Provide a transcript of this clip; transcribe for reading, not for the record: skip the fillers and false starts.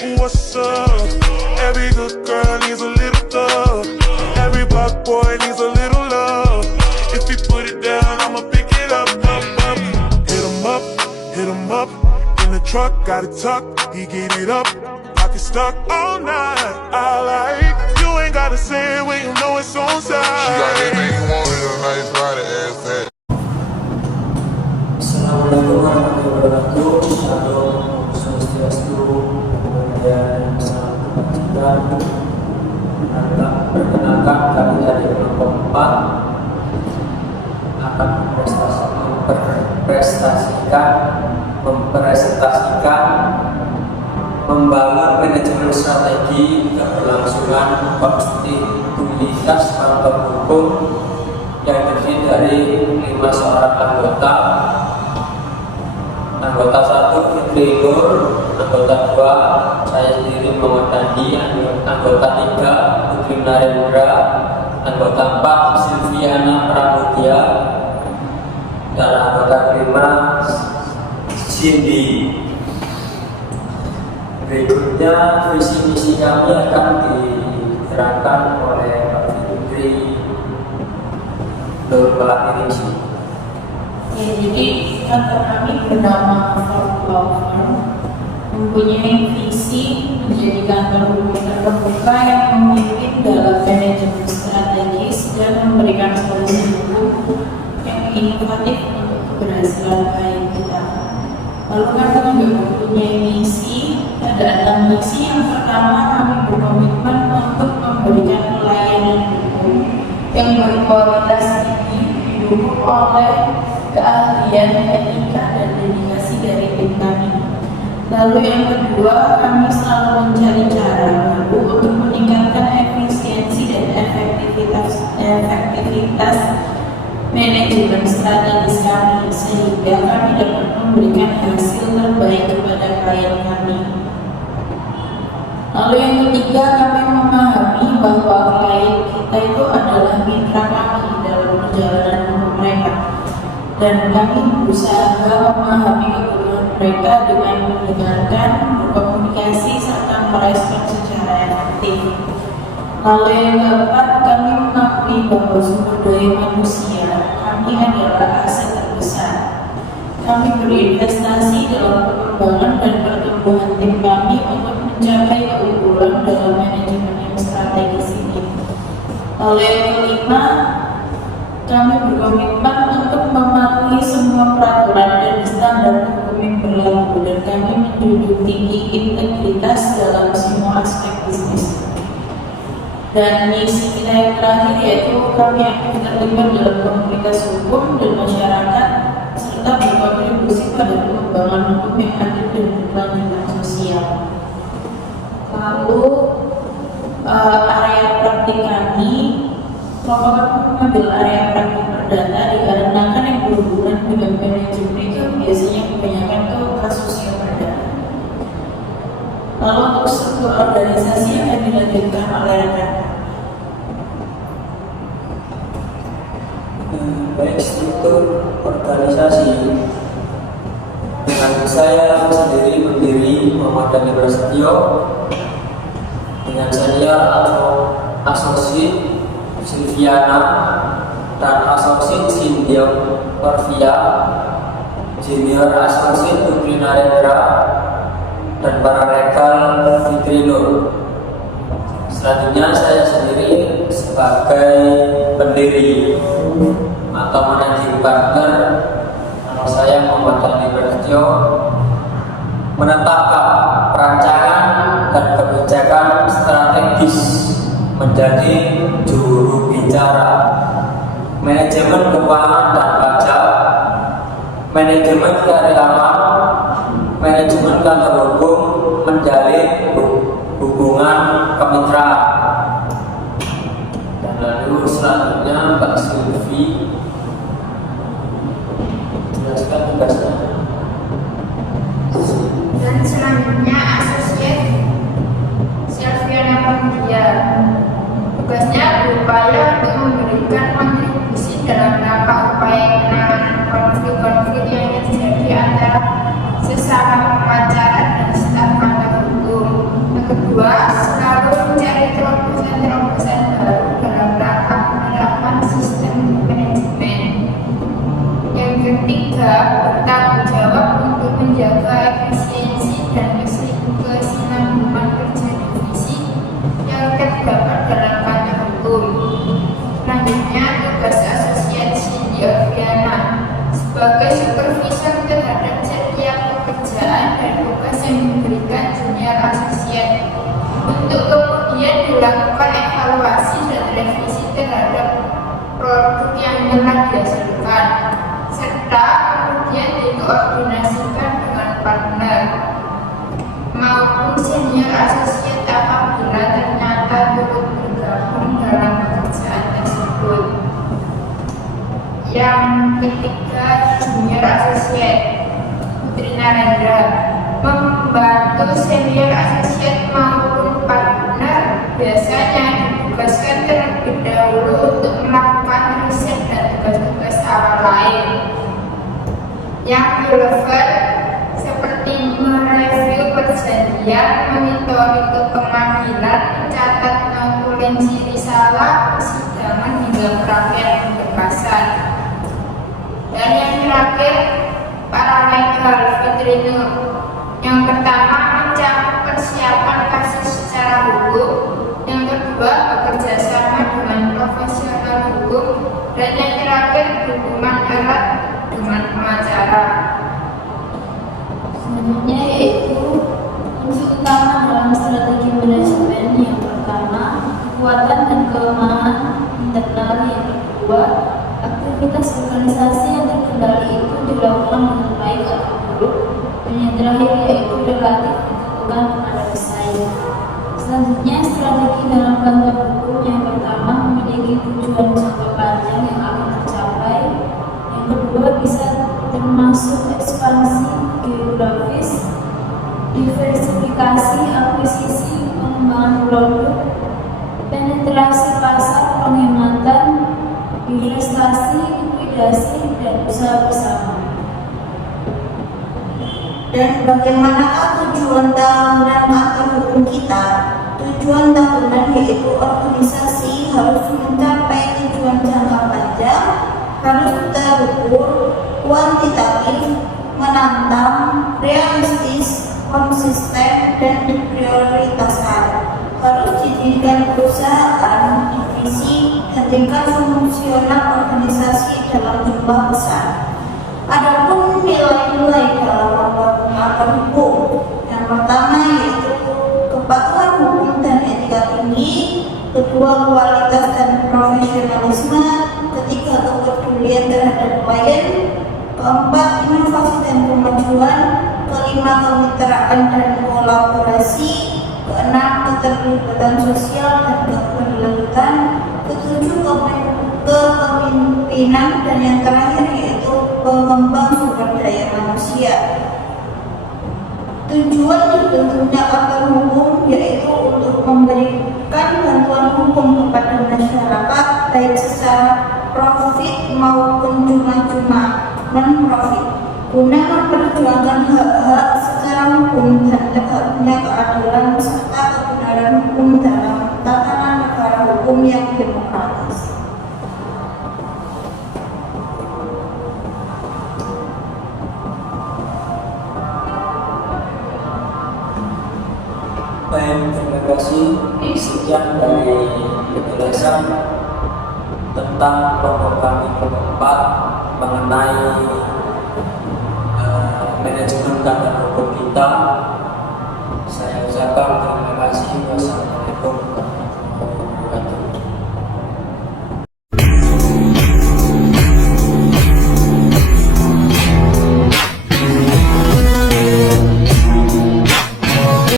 What's up? Every good girl needs a little thug. Every black boy needs a little love. If you put it down, I'ma pick it up, up, up. Hit him up. In the truck, got it tucked. He get it up. Pocket stuck all night. I like. You ain't gotta say it when you know it's on side. She got everything you want with a nice body, ass fat. Assalamualaikum warahmatullahi wabarakatuh. Shalom, swastiastu, kemudian salam kebajikan. Perkenalkan kami dari kelompok 4 akan mempresentasikan membangun manajemen strategi keberlangsungan konstitusivitas kantor hukum yang terdiri dari 5 seorang anggota. Anggota 1 Fitri Nur, anggota 2 saya sendiri Muhammad Dandi, anggota 3 Putri Narendra, anggota 4 Silviana Pramudia, dan anggota 5 Cindy. Berikutnya visi misi kami akan diterangkan oleh Pak Fitri Nur Pelatirisy. Ya, jadi kantor kami bernama Firm Law Firm, mempunyai visi menjadi kantor hukum terbuka yang memimpin dalam manajemen strategis dan memberikan solusi hukum yang inovatif untuk keberhasilan klien kita. Lalu kami juga mempunyai misi, ada 6 misi. Yang pertama, kami berkomitmen untuk memberikan pelayanan hukum yang berkualitas tinggi didukung oleh keahlian, etika, dan dedikasi dari tim kami. Lalu yang kedua, kami selalu mencari cara baru untuk meningkatkan efisiensi dan efektivitas manajemen strategis kami sehingga kami dapat memberikan hasil terbaik kepada klien kami. Lalu yang ketiga, kami memahami bahwa klien kita itu adalah mitra kami dalam perjalanan hukum mereka, dan kami berusaha memahami kebutuhan mereka dengan mendengarkan, berkomunikasi, serta merespon secara efektif. Lalu yang keempat, kami mengakui bahwa sumber daya manusia kami adalah aset terbesar. Kami berinvestasi dalam pengembangan dan pertumbuhan tim kami untuk mencapai keunggulan dalam manajemen yang strategis ini. Lalu yang kelima, kami berkomitmen untuk mematuhi semua peraturan dan standar hukum yang berlaku, dan kami menjunjung tinggi integritas dalam semua aspek bisnis. Dan misi kita yang terakhir yaitu kami akan terlibat dalam komunitas hukum dan masyarakat serta berkontribusi pada pengembangan hukum yang adil dan berkelanjutan sosial. Lalu area praktik kami, kelompok kami mengambil area praktik perdata dikarenakan yang berhubungan dengan manajemen itu biasanya kebanyakan itu kasus yang perdata. Lalu untuk struktur organisasi yang akan dilanjutkan oleh rekan. Baik, struktur organisasi dengan saya sendiri pendiri Muhammad Dandi Prasetyo, dengan saya atau asosiat Silviana dan asosiat Cynthia Orvia, junior asosiat Putri Narendra, dan para rekan Fitri Nur. Selanjutnya saya sendiri sebagai pendiri atau managing partner. Nama saya Muhammad Dandi Prasetyo, menetapkan perancangan dan kebijakan strategis menjadi juru bicara manajemen keuangan dan pajak, manajemen karyawan, manajemen kantor hukum, menjalin hubungan kemitraan. Dan lalu selanjutnya Mbak Sylvie jelaskan tugasnya. Dan selanjutnya asosiat Silviana Pramudia, tugasnya berupaya untuk memberikan kontribusi dalam rangka upaya penanganan konflik-konflik yang terjadi antara sesama pengacara dan staf kantor hukum. Associate untuk kemudian dilakukan evaluasi dan revisi terhadap produk yang telah dihasilkan, serta kemudian dikoordinasikan dengan partner maupun senior associate apabila ternyata turut bergabung dalam pekerjaan tersebut. Yang ketiga, junior associate. Putri Narendra membantu senior associate maupun partner biasanya ditugaskan terlebih dahulu untuk melakukan riset dan tugas-tugas awal lain yang relevan seperti mereview perjanjian, monitoring kepemanggilan, mencatat notulensi risalah, persidangan hingga perapian pembebasan. Dan yang terakhir, paralegal Fitri Nur. Yang pertama, mencakup persiapan kasus secara hukum. Yang kedua, bekerja sama dengan profesional hukum. Dan yang terakhir, hubungan erat dengan pengacara. Selanjutnya yaitu fungsi utama dalam strategi manajemen. Yang pertama, kekuatan dan kelemahan internal. Yang kedua, aktivitas organisasi yang terkendali itu dilakukan dengan baik atau buruk. Dan yang terakhir yaitu relatif ditentukan pada pesaing. Selanjutnya, strategi dalam kantor hukum. Yang pertama, memiliki tujuan jangka panjang yang akan tercapai. Yang kedua, bisa termasuk ekspansi geografis, diversifikasi, akuisisi, pengembangan produk, penetrasi pasar, penghematan, investasi, likuidasi, dan usaha bersama. Dan bagaimanakah tujuan tahunan kantor hukum kita? Tujuan tahunan yaitu organisasi harus mencapai tujuan jangka panjang, harus terukur, kuantitatif, menantang, realistis, konsisten, dan diprioritaskan. Harus didirikan perusahaan, divisi, dan tingkat fungsional organisasi dalam jumlah besar. Adapun nilai-nilai dalam membuat kantor hukum, yang pertama yaitu kepatuhan hukum dan etika tinggi, kedua kualitas dan profesionalisme, ketiga kepedulian terhadap klien, keempat inovasi dan kemajuan, kelima kemitraan dan kolaborasi, keenam keterlibatan sosial dan keberlanjutan, ketujuh kepemimpinan, dan yang terakhir yaitu pengembang sumber daya manusia. Tujuan dibentuknya kantor hukum yaitu untuk memberikan bantuan hukum kepada masyarakat baik secara profit maupun cuma-cuma non-profit, guna memperjuangkan hak-hak secara hukum dan tegaknya keadilan serta kebenaran hukum dalam tatanan negara hukum yang demokratis. Baik, terima kasih. Sekian dari penjelasan tentang kelompok